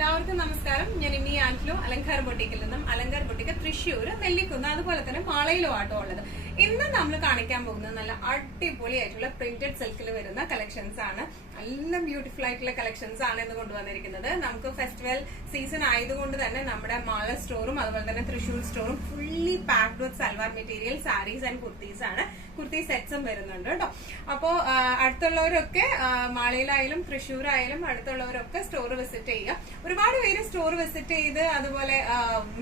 എല്ലാവർക്കും നമസ്കാരം. ഞാൻ ഇമ്മി ആൻഫ്ലോ അലങ്കാർ ബൊട്ടിക്കിൽ നിന്നും. അലങ്കാർ ബൊട്ടിക്ക് തൃശ്ശൂർ, നെല്ലിക്കുന്ന്, അതുപോലെ തന്നെ മാളയിലും ആട്ടോ ഉള്ളത്. ഇന്ന് നമ്മൾ കാണിക്കാൻ പോകുന്നത് നല്ല അടിപൊളിയായിട്ടുള്ള പ്രിന്റഡ് സിൽക്കിൽ വരുന്ന കളക്ഷൻസ് ആണ്. നല്ല ബ്യൂട്ടിഫുൾ ആയിട്ടുള്ള കളക്ഷൻസ് ആണ് ഇന്ന് കൊണ്ടുവന്നിരിക്കുന്നത്. നമുക്ക് ഫെസ്റ്റിവൽ സീസൺ ആയതുകൊണ്ട് തന്നെ നമ്മുടെ മാള സ്റ്റോറും അതുപോലെ തന്നെ തൃശ്ശൂർ സ്റ്റോറും fully packed with salwar material saris and kurtis ആണ്. കുർത്തി സെറ്റ്സും വരുന്നുണ്ട് കേട്ടോ. അപ്പോ അടുത്തുള്ളവരൊക്കെ മാളയിലായാലും തൃശ്ശൂരായാലും അടുത്തുള്ളവരൊക്കെ സ്റ്റോർ വിസിറ്റ് ചെയ്യുക. ഒരുപാട് പേര് സ്റ്റോർ വിസിറ്റ് ചെയ്ത് അതുപോലെ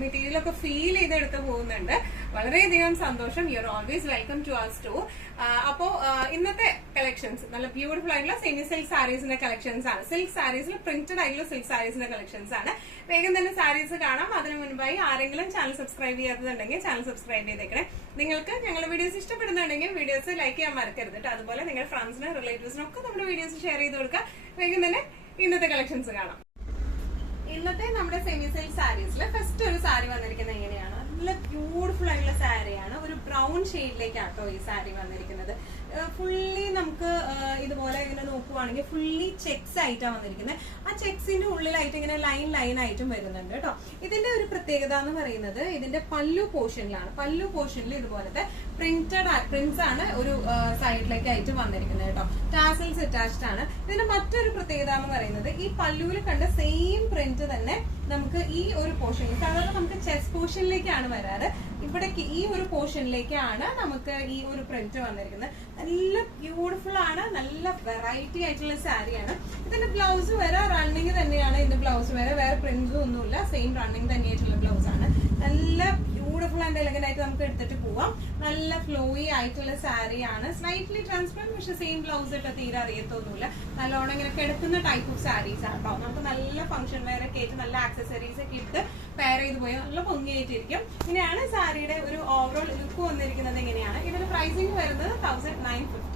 മെറ്റീരിയൽ ഒക്കെ ഫീൽ ചെയ്തെടുത്ത് പോകുന്നുണ്ട്. വളരെയധികം സന്തോഷം. You are always welcome to our store. അപ്പോ ഇന്നത്തെ കളക്ഷൻസ് നല്ല ബ്യൂട്ടിഫുൾ ആയിട്ടുള്ള സെമി സിൽക്ക് സാരീസിന്റെ കളക്ഷൻസ് ആണ്. സിൽക്ക് സാരീസിൽ പ്രിന്റഡ് ആയിട്ടുള്ള സിൽക്ക് സാരീസിന്റെ കളക്ഷൻസ് ആണ്. വേഗം തന്നെ സാരീസ് കാണാം. അതിനു മുൻപായി ആരെങ്കിലും ചാനൽ സബ്സ്ക്രൈബ് ചെയ്യാത്തതുണ്ടെങ്കിൽ ചാനൽ സബ്സ്ക്രൈബ് ചെയ്തേക്കണേ. നിങ്ങൾക്ക് ഞങ്ങളുടെ വീഡിയോസ് ഇഷ്ടപ്പെടുന്നുണ്ടെങ്കിൽ വീഡിയോസ് ലൈക്ക് ചെയ്യാൻ മറക്കരുത്. അതുപോലെ നിങ്ങളുടെ ഫ്രണ്ട്സിനും റിലേറ്റീവ്സിനും ഒക്കെ നമ്മുടെ വീഡിയോസ് ഷെയർ ചെയ്ത് കൊടുക്കുക. വേഗം തന്നെ ഇന്നത്തെ കളക്ഷൻസ് കാണാം. ഇന്നത്തെ നമ്മുടെ സെമി സിൽക്ക് സാരീസിൽ ഫസ്റ്റ് ഒരു സാരി വന്നിരിക്കുന്നത് എങ്ങനെയാണ്? നല്ല ബ്യൂട്ടിഫുൾ ആയിട്ടുള്ള സാരിയാണ്. ഒരു ബ്രൗൺ ഷെയ്ഡിലേക്കാട്ടോ ഈ സാരി വന്നിരിക്കുന്നത്. ഫുള്ളി നമുക്ക് ഇതുപോലെ ഇങ്ങനെ നോക്കുവാണെങ്കിൽ ഫുള്ളി ചെക്സ് ആയിട്ടാണ് വന്നിരിക്കുന്നത്. ആ ചെക്സിന്റെ ഉള്ളിലായിട്ട് ഇങ്ങനെ ലൈൻ ആയിട്ടും വരുന്നുണ്ട് കേട്ടോ. ഇതിന്റെ ഒരു പ്രത്യേകത എന്ന് പറയുന്നത് ഇതിന്റെ പല്ലു പോർഷനിലാണ്. പല്ലു പോർഷനിൽ ഇതുപോലത്തെ പ്രിന്റ്സ് ആണ് ഒരു സൈഡിലേക്ക് ആയിട്ട് വന്നിരിക്കുന്നത് കേട്ടോ. ടാസൽസ് അറ്റാച്ച്ഡ് ആണ്. ഇതിന്റെ മറ്റൊരു പ്രത്യേകത എന്ന് പറയുന്നത് ഈ പല്ലുവിൽ കണ്ട സെയിം പ്രിന്റ് തന്നെ നമുക്ക് ഈ ഒരു പോർഷനിൽ, സാധാരണ നമുക്ക് ചെസ്റ്റ് പോർഷനിലേക്കാണ് വരാറ്, ഇവിടേക്ക് ഈ ഒരു പോർഷനിലേക്കാണ് നമുക്ക് ഈ ഒരു പ്രിന്റ് വന്നിരിക്കുന്നത്. നല്ല ബ്യൂട്ടിഫുൾ ആണ്. നല്ല വെറൈറ്റി ആയിട്ടുള്ള സാരിയാണ്. ഇതിന്റെ ബ്ലൗസ് വരെ റണ്ണിങ് തന്നെയാണ്. ഇതിന്റെ ബ്ലൗസ് വരെ വേറെ പ്രിന്റ്സും ഒന്നുമില്ല. സെയിം റണ്ണിങ് തന്നെയായിട്ടുള്ള ബ്ലൗസ് ആണ്. നല്ല ബ്യൂട്ടിഫുൾ ആൻഡ് എലഗന്റ് ആയിട്ട് നമുക്ക് എടുത്തിട്ട് പോവാം. നല്ല ഫ്ലോയി ആയിട്ടുള്ള സാരിയാണ്. സ്ലൈറ്റ്ലി ട്രാൻസ്പെറന്റ്, പക്ഷെ സെയിം ബ്ലൗസ് ഇട്ട് തീരെ അറിയത്തൊന്നുമില്ല. നല്ലോണം ഇങ്ങനെ കിടക്കുന്ന ടൈപ്പ് ഓഫ് സാരീസ് ആണ് കേട്ടോ. നമുക്ക് നല്ല ഫംഗ്ഷൻ വെയർ ഒക്കെ ആയിട്ട് നല്ല ആക്സസറീസ് ഒക്കെ ഇട്ട് പെയർ ചെയ്ത് പോയാൽ നല്ല ഭംഗിയായിട്ടിരിക്കും. ഇങ്ങനെയാണ് സാരിയുടെ ഒരു ഓവറോൾ ലുക്ക് വന്നിരിക്കുന്നത്. എങ്ങനെയാണ് ഇതിന്റെ പ്രൈസിംഗ് വരുന്നത്? 1950.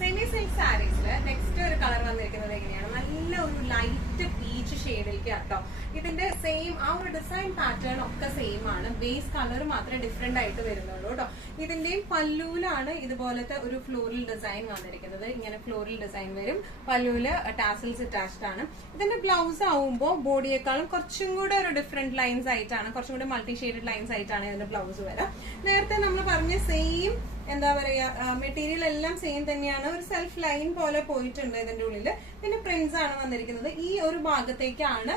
സെമി സിൽക്ക് സാരീസില് നെക്സ്റ്റ് ഒരു കളർ വന്നിരിക്കുന്നത് എങ്ങനെയാണ്? നല്ല ഒരു ലൈറ്റ് പീച്ച് ഷെയ്ഡിലേക്ക് കേട്ടോ. ഇതിന്റെ സെയിം ആ ഒരു ഡിസൈൻ പാറ്റേൺ ഒക്കെ സെയിം ആണ്. ബേസ് കളർ മാത്രമേ ഡിഫറെന്റ് ആയിട്ട് വരുന്നുള്ളൂ കേട്ടോ. ഇതിന്റെയും പല്ലൂലാണ് ഇതുപോലത്തെ ഒരു ഫ്ലോറൽ ഡിസൈൻ വന്നിരിക്കുന്നത്. ഇങ്ങനെ ഫ്ലോറൽ ഡിസൈൻ വരും. പല്ലൂല് ടാസൽസ് അറ്റാച്ച്ഡ് ആണ്. ഇതിന്റെ ബ്ലൗസ് ആവുമ്പോൾ ബോഡിയേക്കാളും കുറച്ചും കൂടെ ഒരു ഡിഫറെന്റ് ലൈൻസ് ആയിട്ടാണ്, കുറച്ചും കൂടെ മൾട്ടി ഷെയ്ഡഡ് ലൈൻസ് ആയിട്ടാണ് ഇതിന്റെ ബ്ലൗസ് വരാം. നേരത്തെ നമ്മൾ പറഞ്ഞ സെയിം എന്താ പറയാ മെറ്റീരിയൽ എല്ലാം സെയിം തന്നെയാണ്. ഒരു സെൽഫ് ലൈൻ പോലെ പോയിട്ടുണ്ട് ഇതിന്റെ ഉള്ളില്. പിന്നെ പ്രിന്റ്സ് ആണ് വന്നിരിക്കുന്നത്. ഈ ഒരു ഭാഗത്തേക്കാണ്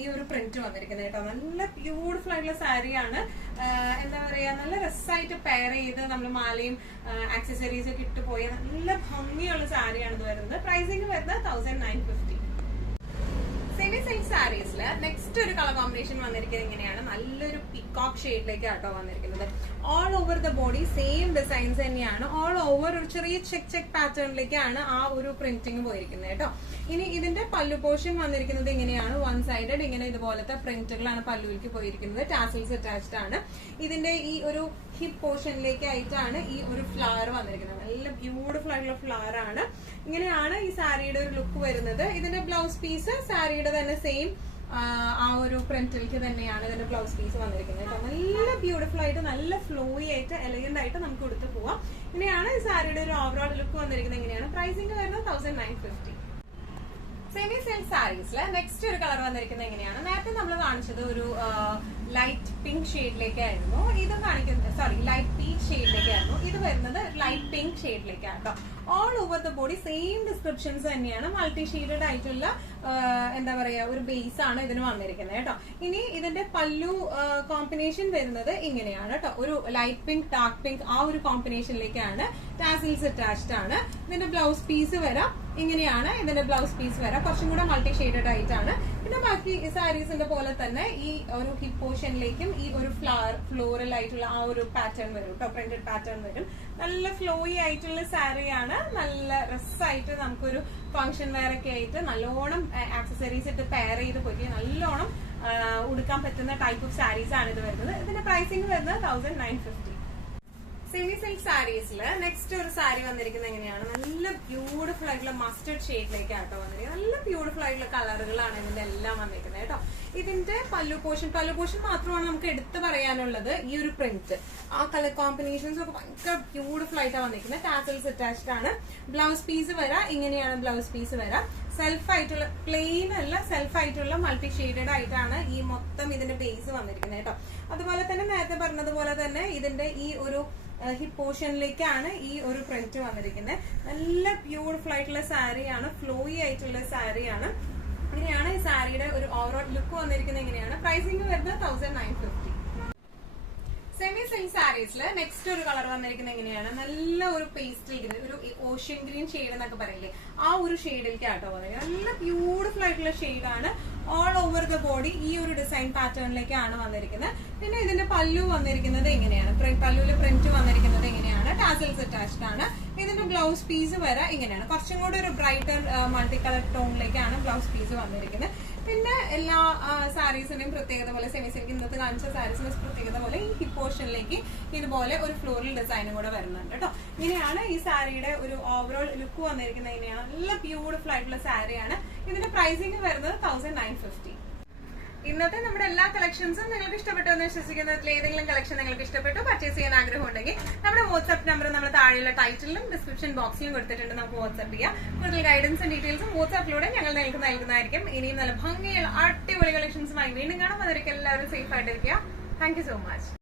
ഈ ഒരു പ്രിന്റ് വന്നിരിക്കുന്നത് കേട്ടോ. നല്ല ബ്യൂട്ടിഫുൾ ആയിട്ടുള്ള സാരിയാണ്. എന്താ പറയാ നല്ല രസമായിട്ട് പെയർ ചെയ്ത് നമ്മൾ മാലയും ആക്സസറീസ് ഒക്കെ ഇട്ട് പോയ നല്ല ഭംഗിയുള്ള സാരിയാണ് ഇത് വരുന്നത്. പ്രൈസിംഗ് വരുന്നത് 1950. സെമി സിൽക്ക് സാരീസില് നെക്സ്റ്റ് ഒരു കളർ കോമ്പിനേഷൻ വന്നിരിക്കുന്നത് എങ്ങനെയാണ്? നല്ലൊരു പിക്കോക്ക് ഷെയ്ഡിലേക്ക് ആട്ടോ വന്നിരിക്കുന്നത്. All over the body same designs തന്നെയാണ്. ഓൾ ഓവർ ഒരു ചെറിയ ചെക്ക് പാറ്റേണിലേക്കാണ് ആ ഒരു പ്രിന്റിങ് പോയിരിക്കുന്നത് കേട്ടോ. ഇനി ഇതിന്റെ പല്ലു പോർഷൻ വന്നിരിക്കുന്നത് എങ്ങനെയാണ്? വൺ സൈഡഡ് ഇങ്ങനെ ഇതുപോലത്തെ പ്രിന്റുകളാണ് പല്ലുവിലേക്ക് പോയിരിക്കുന്നത്. ടാസൽസ് അറ്റാച്ച്ഡ് ആണ്. ഇതിന്റെ ഈ ഒരു ഹിപ്പ് പോർഷനിലേക്ക് ആയിട്ടാണ് ഈ ഒരു ഫ്ലവർ വന്നിരിക്കുന്നത്. നല്ല ബ്യൂട്ടിഫുൾ ആയിട്ടുള്ള ഫ്ലവർ ആണ്. ഇങ്ങനെയാണ് ഈ സാരിയുടെ ഒരു ലുക്ക് വരുന്നത്. ഇതിന്റെ ബ്ലൗസ് പീസ് സാരിയുടെ തന്നെ സെയിം ആ ഒരു പ്രിന്റിലേക്ക് തന്നെയാണ് ഇതിന്റെ ബ്ലൗസ് പീസ് വന്നിരിക്കുന്നത് കേട്ടോ. നല്ല ബ്യൂട്ടിഫുൾ ആയിട്ട് നല്ല ഫ്ലോയി ആയിട്ട് എലഗന്റ് ആയിട്ട് നമുക്ക് കൊടുത്ത് പോവാം. ഇങ്ങനെയാണ് ഈ സാരിയുടെ ഒരു ഓവറോൾ ലുക്ക് വന്നിരിക്കുന്നത്. എങ്ങനെയാണ്? പ്രൈസിംഗ് വരുന്നത് 1950. സെമി സിൽക്ക് സാരീസില് നെക്സ്റ്റ് ഒരു കളർ വന്നിരിക്കുന്നത് എങ്ങനെയാണ്? നേരത്തെ നമ്മൾ കാണിച്ചത് ഒരു ലൈറ്റ് പിങ്ക് ഷെയ്ഡിലേക്കായിരുന്നു. ഇത് കാണിക്കുന്നത് ലൈറ്റ് പീച്ച് ഷെയ്ഡിലേക്കായിരുന്നു. ഇത് വരുന്നത് ലൈറ്റ് പിങ്ക് ഷെയ്ഡിലേക്കാണ് കേട്ടോ. All over the body same descriptions തന്നെയാണ്. മൾട്ടി ഷെയ്ഡഡ് ആയിട്ടുള്ള എന്താ പറയാ ഒരു ബേസ് ആണ് ഇതിന് വന്നിരിക്കുന്നത് കേട്ടോ. ഇനി ഇതിന്റെ പല്ലു കോമ്പിനേഷൻ വരുന്നത് ഇങ്ങനെയാണ് കേട്ടോ. ഒരു ലൈറ്റ് പിങ്ക് ഡാർക്ക് പിങ്ക് ആ ഒരു കോമ്പിനേഷനിലേക്കാണ്. ടാസിൽസ് അറ്റാച്ച്ഡ് ആണ്. ഇതിന്റെ ബ്ലൗസ് പീസ് വരാം. ഇങ്ങനെയാണ് ഇതിന്റെ ബ്ലൗസ് പീസ് വരാം. കുറച്ചും കൂടെ മൾട്ടി ഷെയ്ഡഡ് ആയിട്ടാണ്. പിന്നെ ബാക്കി സാരീസിന്റെ പോലെ തന്നെ ഈ ഒരു ഹിപ്പ് പോർഷനിലേക്കും ഈ ഒരു ഫ്ലോറൽ ആയിട്ടുള്ള ആ ഒരു പാറ്റേൺ വരും കേട്ടോ. പ്രിന്റഡ് പാറ്റേൺ വരും. നല്ല ഫ്ലോയി ആയിട്ടുള്ള സാരിയാണ്. നല്ല രസമായിട്ട് നമുക്കൊരു ഫംഗ്ഷൻ വെയർ ഒക്കെ ആയിട്ട് നല്ലോണം ആക്സസറീസ് ഇട്ട് പെയർ ചെയ്ത് പോയി നല്ലോണം ഉടുക്കാൻ പറ്റുന്ന ടൈപ്പ് ഓഫ് സാരീസ് ആണ് ഇത് വരുന്നത്. ഇതിന്റെ പ്രൈസിംഗ് വരുന്നത് 1950. സെമി സിൽക്ക് സാരീസിൽ നെക്സ്റ്റ് ഒരു സാരി വന്നിരിക്കുന്നത് എങ്ങനെയാണ്, നല്ല ബ്യൂട്ടിഫുൾ ആയിട്ടുള്ള മസ്റ്റർഡ് ഷെയ്ഡിലേക്കാട്ടോ വന്നിരിക്കുന്നത്. നല്ല ബ്യൂട്ടിഫുൾ ആയിട്ടുള്ള കളറുകളാണ് ഇതിന്റെ എല്ലാം വന്നിരിക്കുന്നത് കേട്ടോ. ഇതിന്റെ പല്ലു പോർഷൻ മാത്രമാണ് നമുക്ക് എടുത്തു പറയാനുള്ളത്. ഈ ഒരു പ്രിന്റ്, ആ കളർ കോമ്പിനേഷൻസ് ഒക്കെ ഭയങ്കര ബ്യൂട്ടിഫുൾ ആയിട്ടാണ് വന്നിരിക്കുന്നത്. ടാസൽസ് അറ്റാച്ച്ഡ് ആണ്. ബ്ലൗസ് പീസ് വരാം, ഇങ്ങനെയാണ് ബ്ലൗസ് പീസ് വരാം. സെൽഫ് ആയിട്ടുള്ള പ്ലെയിൻ അല്ല, സെൽഫ് ആയിട്ടുള്ള മൾട്ടി ഷെയ്ഡഡ് ആയിട്ടാണ് ഈ മൊത്തം ഇതിന്റെ ബേസ് വന്നിരിക്കുന്നത് കേട്ടോ. അതുപോലെ തന്നെ നേരത്തെ പറഞ്ഞതുപോലെ തന്നെ ഇതിന്റെ ഈ ഒരു ഹിപ്പ് പോർഷനിലേക്കാണ് ഈ ഒരു പ്രിന്റ് വന്നിരിക്കുന്നത്. നല്ല ബ്യൂട്ടിഫുൾ ആയിട്ടുള്ള സാരിയാണ്, ഫ്ലോയി ആയിട്ടുള്ള സാരിയാണ്. ഇങ്ങനെയാണ് ഈ സാരിയുടെ ഒരു ഓവറോൾ ലുക്ക് വന്നിരിക്കുന്നത്. എങ്ങനെയാണ് പ്രൈസിംഗ് വരുന്നത് 1950. സെമി സിൽക്ക് സാരീസിൽ നെക്സ്റ്റ് ഒരു കളർ വന്നിരിക്കുന്നത് എങ്ങനെയാണ്, നല്ല ഒരു പേസ്റ്റൽ ഗ്രീൻ, ഒരു ഓഷ്യൻ ഗ്രീൻ ഷെയ്ഡ് എന്നൊക്കെ പറയില്ലേ, ആ ഒരു ഷെയ്ഡിലേക്ക് ആട്ടോ വന്നിരിക്കുന്നത്. നല്ല ബ്യൂട്ടിഫുൾ ആയിട്ടുള്ള ഷെയ്ഡാണ്. ഓൾ ഓവർ ദ ബോഡി ഈ ഒരു ഡിസൈൻ പാറ്റേണിലേക്കാണ് വന്നിരിക്കുന്നത്. പിന്നെ ഇതിന്റെ പല്ലു വന്നിരിക്കുന്നത് എങ്ങനെയാണ്, പല്ലുവിൽ പ്രിന്റ് വന്നിരിക്കുന്നത് എങ്ങനെയാണ്, ടാസൽസ് അറ്റാച്ച്ഡ് ആണ്. ഇതിന്റെ ബ്ലൗസ് പീസ് വരെ ഇങ്ങനെയാണ്, കുറച്ചും കൂടി ഒരു ബ്രൈറ്റർ മൾട്ടി കളർ ടോണിലേക്കാണ് ബ്ലൗസ് പീസ് വന്നിരിക്കുന്നത്. പിന്നെ എല്ലാ സാരീസിന്റെയും പ്രത്യേകത പോലെ, സെമി സിൽക്ക് ഇന്നത്തെ കാണിച്ച സാരീസിന്റെ പ്രത്യേകത പോലെ ഈ ഹിപ്പ് പോർഷനിലേക്ക് ഇതുപോലെ ഒരു ഫ്ലോറൽ ഡിസൈനും കൂടെ വരുന്നുണ്ട് കേട്ടോ. ഇങ്ങനെയാണ് ഈ സാരിയുടെ ഒരു ഓവറോൾ ലുക്ക് വന്നിരിക്കുന്നത്. ഇങ്ങനെയാണ് നല്ല ബ്യൂട്ടിഫുൾ ആയിട്ടുള്ള സാരിയാണ്. ഇതിന്റെ പ്രൈസിംഗ് വരുന്നത് 1950. ഇന്നത്തെ നമ്മുടെ എല്ലാ കളക്ഷൻസും നിങ്ങൾക്ക് ഇഷ്ടപ്പെട്ടു എന്ന് വിശ്വസിക്കുന്നതിൽ ഏതെങ്കിലും കളക്ഷൻ നിങ്ങൾക്ക് ഇഷ്ടപ്പെട്ടു, പർച്ചേസ് ചെയ്യാൻ ആഗ്രഹം ഉണ്ടെങ്കിൽ നമ്മുടെ വാട്സ്ആപ്പ് നമ്പർ നമ്മൾ താഴെയുള്ള ടൈറ്റിലും ഡിസ്ക്രിപ്ഷൻ ബോക്സിലും കൊടുത്തിട്ടുണ്ട്. നമുക്ക് വാട്സ്ആപ്പ് ചെയ്യാം. കൂടുതൽ ഗൈഡൻസും ഡീറ്റെയിൽസും വാട്സ്ആപ്പിലൂടെ ഞങ്ങൾ നിങ്ങൾക്ക് നൽകുന്നതായിരിക്കും. ഇനിയും നല്ല ഭംഗിയുള്ള അടിപൊളി കളക്ഷൻസുമായി വീണ്ടും കാണാം. അതിലേക്ക് എല്ലാവരും സേഫ് ആയിട്ടിരിക്കുക. Thank you so much.